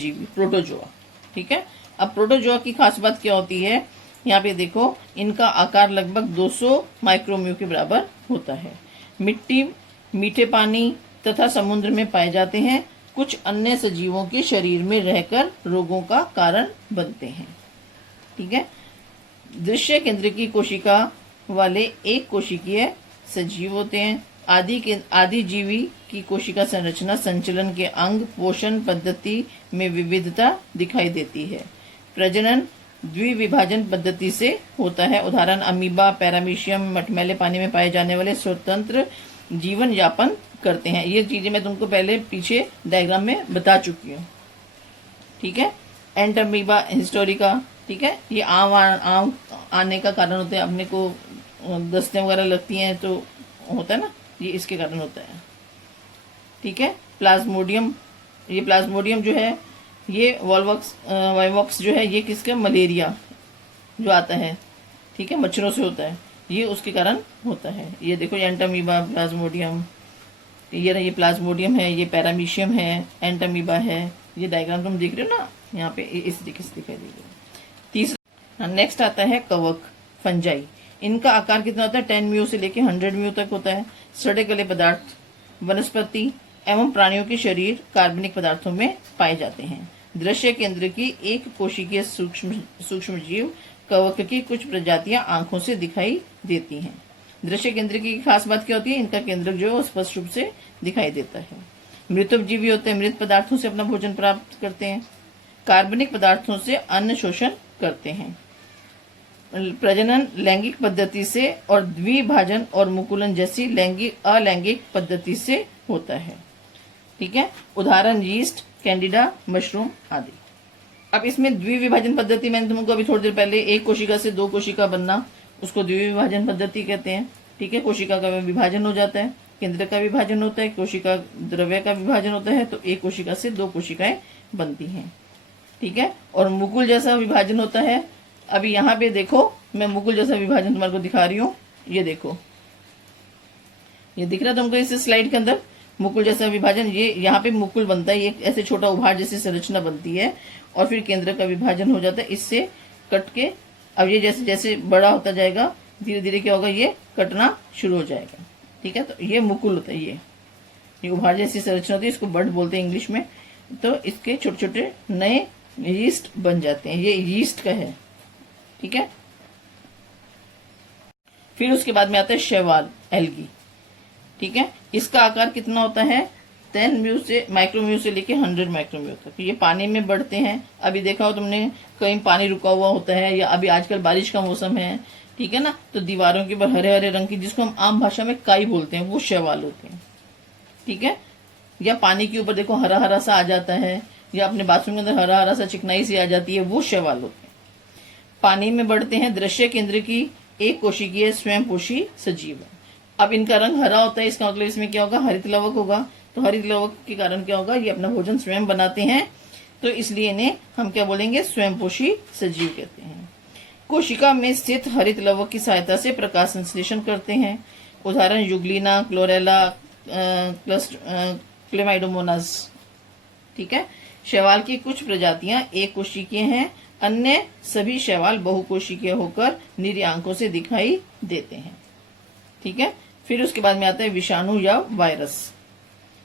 जीवी प्रोटोजोआ। ठीक है, अब प्रोटोजोआ की खास बात क्या होती है, यहाँ पे देखो इनका आकार लगभग 200 माइक्रोम्यू के बराबर होता है। मिट्टी, मीठे पानी तथा समुद्र में पाए जाते हैं। कुछ अन्य सजीवों के शरीर में रहकर रोगों का कारण बनते हैं। ठीक है, दृश्य केंद्र की कोशिका वाले एक कोशिकीय सजीव होते हैं। आदि जीवी की कोशिका संरचना, संचलन के अंग, पोषण पद्धति में विविधता दिखाई देती है। प्रजनन द्विविभाजन पद्धति से होता है। उदाहरण अमीबा, पैरामीशियम, मटमैले पानी में पाए जाने वाले स्वतंत्र जीवन यापन करते हैं। ये चीजें मैं तुमको पहले पीछे डायग्राम में बता चुकी हूँ। ठीक है, एंटअमीबा हिस्टोरिका। ठीक है, ये आम आने का कारण होता है, अपने को दस्तें वगैरह लगती हैं तो होता है ना, ये इसके कारण होता है। ठीक है, प्लाज्मोडियम, ये प्लाज्मोडियम जो है ये वाइवॉक्स जो है ये किसका, मलेरिया जो आता है, ठीक है, मच्छरों से होता है, ये उसके कारण होता है। ये देखो एंटअमीबा, प्लाज्मोडियम, ये प्लाज्मोडियम है, ये पैरामीशियम है, एंटअमीबा है। ये डायग्राम तुम देख रहे हो ना, यहाँ पे इस तरीके से दिखाई देगा। तीसरा नेक्स्ट आता है कवक, फंजाई। इनका आकार कितना होता है, 10 म्यू से लेके 100 म्यू तक होता है। सड़े गले पदार्थ वनस्पति एवं प्राणियों के शरीर कार्बनिक पदार्थों में पाए जाते हैं। दृश्य केंद्र की एक कोशिकीय सूक्ष्म जीव कवक की कुछ प्रजातियां आंखों से दिखाई देती हैं। दृश्य केंद्र की खास बात क्या होती है, इनका केंद्रक जो है स्पष्ट रूप से दिखाई देता है। मृतोपजीवी होते हैं, मृत पदार्थों से अपना भोजन प्राप्त करते हैं। कार्बनिक पदार्थों से अन्न शोषण करते हैं। प्रजनन लैंगिक पद्धति से और द्विभाजन और मुकुलन जैसी अलैंगिक पद्धति से होता है। ठीक है, उदाहरण यीस्ट, कैंडिडा, मशरूम आदि। अब इसमें द्विविभाजन पद्धति मैंने तुमको अभी थोड़ी देर पहले, एक कोशिका से 2 कोशिका बनना, उसको द्विविभाजन पद्धति कहते हैं। ठीक है, कोशिका का विभाजन हो जाता है, केंद्र का विभाजन होता है, कोशिका द्रव्य का विभाजन होता है, तो एक कोशिका से 2 कोशिकाएं बनती हैं। ठीक है, और मुकुल जैसा विभाजन होता है। अभी यहाँ पे देखो, मैं मुकुल जैसा विभाजन तुम्हारे को दिखा रही हूँ। ये देखो, ये दिख रहा है तुमको इस स्लाइड के अंदर, मुकुल जैसा विभाजन। ये यहाँ पे मुकुल बनता है, ये ऐसे छोटा उभार जैसी संरचना बनती है, और फिर केंद्र का विभाजन हो जाता है इससे कट के। अब ये जैसे जैसे बड़ा होता जाएगा, धीरे धीरे क्या होगा, ये कटना शुरू हो जाएगा। ठीक है, तो ये मुकुल होता है, ये उभार जैसी संरचना होती है, इसको बड बोलते हैं इंग्लिश में। तो इसके छोटे छोटे नए यीस्ट बन जाते हैं, ये यीस्ट का है। ठीक है, फिर उसके बाद में आता है शैवाल, एल्गी। ठीक है, इसका आकार कितना होता है, 10 म्यू से माइक्रोम्यू से लेके 100 माइक्रोम्यू तक। ये पानी में बढ़ते हैं। अभी देखा हो तुमने, कहीं पानी रुका हुआ होता है, या अभी आजकल बारिश का मौसम है, ठीक है ना, तो दीवारों के ऊपर हरे हरे रंग की, जिसको हम आम भाषा में काई बोलते हैं, वो शैवाल होते हैं। ठीक है, या पानी के ऊपर देखो हरा हरा सा आ जाता है, या अपने बाथरूम के अंदर हरा हरा सा चिकनाई सी आ जाती है, वो शैवाल होते हैं। पानी में बढ़ते हैं। दृश्य केंद्र की एक कोशिकीय स्वयंपोषी सजीव है। अब इनका रंग हरा होता है, इसका मतलब इसमें क्या होगा, हरित लवक होगा। तो हरित लवक के कारण क्या होगा, ये अपना भोजन स्वयं बनाते हैं, तो इसलिए इन्हें हम क्या बोलेंगे, स्वयंपोषी सजीव कहते हैं। कोशिका में स्थित हरित लवक की सहायता से प्रकाश संश्लेषण करते हैं। उदाहरण युग्लिना, क्लोरेला, क्लेमाइडोमोनास। ठीक है, शैवाल की कुछ प्रजातियां एक कोशिकीय हैं, अन्य सभी शैवाल बहुकोशिकीय होकर निरी आंखों से दिखाई देते हैं। ठीक है, फिर उसके बाद में आता है विषाणु या वायरस।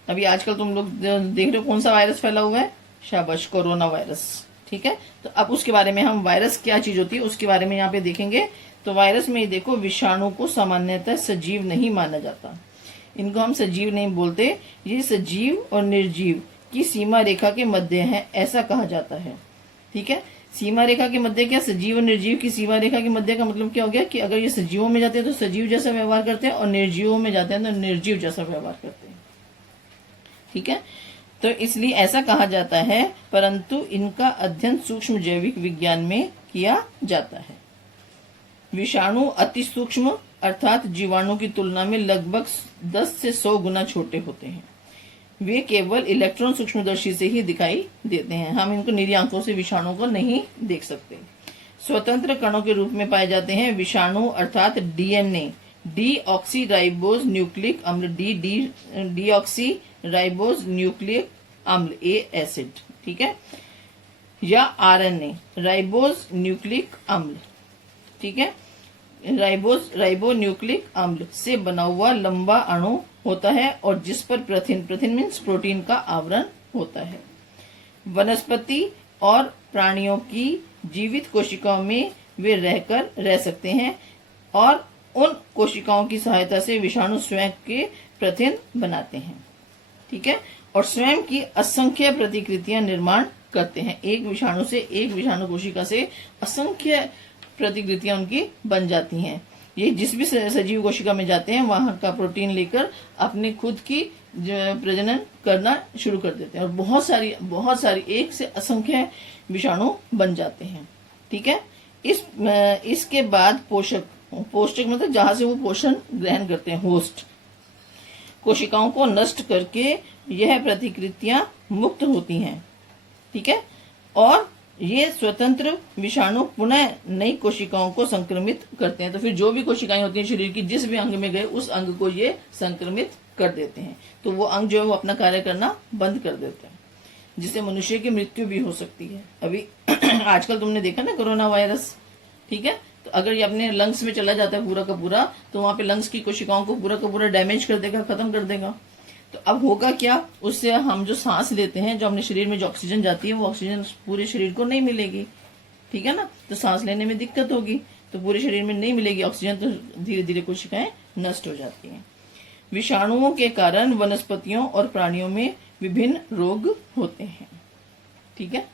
अभी आजकल तुम लोग देख रहे हो कौन सा वायरस फैला हुआ है, शाबाश, कोरोना वायरस। ठीक है, तो अब उसके बारे में हम, वायरस क्या चीज होती है उसके बारे में यहाँ पे देखेंगे। तो वायरस में देखो, विषाणु को सामान्यतः सजीव नहीं माना जाता, इनको हम सजीव नहीं बोलते। ये सजीव और निर्जीव की सीमा रेखा के मध्य है, ऐसा कहा जाता है। ठीक है, सीमा रेखा के मध्य क्या, सजीव और निर्जीव की सीमा रेखा के मध्य का मतलब क्या हो गया कि अगर ये सजीवों में जाते हैं तो सजीव जैसा व्यवहार करते हैं, और निर्जीवों में जाते हैं तो निर्जीव जैसा व्यवहार करते हैं। ठीक है, तो इसलिए ऐसा कहा जाता है, परंतु इनका अध्ययन सूक्ष्म जैविक विज्ञान में किया जाता है। विषाणु अति सूक्ष्म अर्थात जीवाणु की तुलना में लगभग 10 से 100 गुना छोटे होते हैं। वे केवल इलेक्ट्रॉन सूक्ष्मदर्शी से ही दिखाई देते हैं, हम इनको निरी आंखों से विषाणु को नहीं देख सकते। स्वतंत्र कणों के रूप में पाए जाते हैं। विषाणु अर्थात डीएनए डीऑक्सीराइबोज न्यूक्लिक अम्ल, डीऑक्सीराइबोज न्यूक्लिक अम्ल, ए एसिड। ठीक है, या आरएनए, राइबोज न्यूक्लिक अम्ल, ठीक है, राइबो न्यूक्लिक अम्ल से बना हुआ लंबा अणु होता है और जिस पर प्रथिन मीन्स प्रोटीन का आवरण होता है। वनस्पति और प्राणियों की जीवित कोशिकाओं में वे रह सकते हैं और उन कोशिकाओं की सहायता से विषाणु स्वयं के प्रथिन बनाते हैं, ठीक है, और स्वयं की असंख्य प्रतिकृतियां निर्माण करते हैं। एक विषाणु कोशिका से असंख्य प्रतिकृतियां उनकी बन जाती हैं। ये जिस भी सजीव कोशिका में जाते हैं वहां का प्रोटीन लेकर अपने खुद की प्रजनन करना शुरू कर देते हैं और बहुत सारी एक से असंख्य विषाणु बन जाते हैं, ठीक है। इसके बाद पोषक मतलब जहां से वो पोषण ग्रहण करते हैं, होस्ट कोशिकाओं को नष्ट करके यह प्रतिकृतियां मुक्त होती हैं, ठीक है, और ये स्वतंत्र विषाणु पुनः नई कोशिकाओं को संक्रमित करते हैं। तो फिर जो भी कोशिकाएं होती हैं शरीर की, जिस भी अंग में गए उस अंग को ये संक्रमित कर देते हैं, तो वो अंग जो है वो अपना कार्य करना बंद कर देते हैं, जिससे मनुष्य की मृत्यु भी हो सकती है। अभी आजकल तुमने देखा ना कोरोना वायरस, ठीक है, तो अगर ये अपने लंग्स में चला जाता है पूरा का पूरा, तो वहां पे लंग्स की कोशिकाओं को पूरा का पूरा डैमेज कर देगा, खत्म कर देगा। तो अब होगा क्या, उससे हम जो सांस लेते हैं, जो अपने शरीर में जो ऑक्सीजन जाती है, वो ऑक्सीजन पूरे शरीर को नहीं मिलेगी, ठीक है ना, तो सांस लेने में दिक्कत होगी, तो पूरे शरीर में नहीं मिलेगी ऑक्सीजन, तो धीरे धीरे कोशिकाएं नष्ट हो जाती हैं। विषाणुओं के कारण वनस्पतियों और प्राणियों में विभिन्न रोग होते हैं, ठीक है।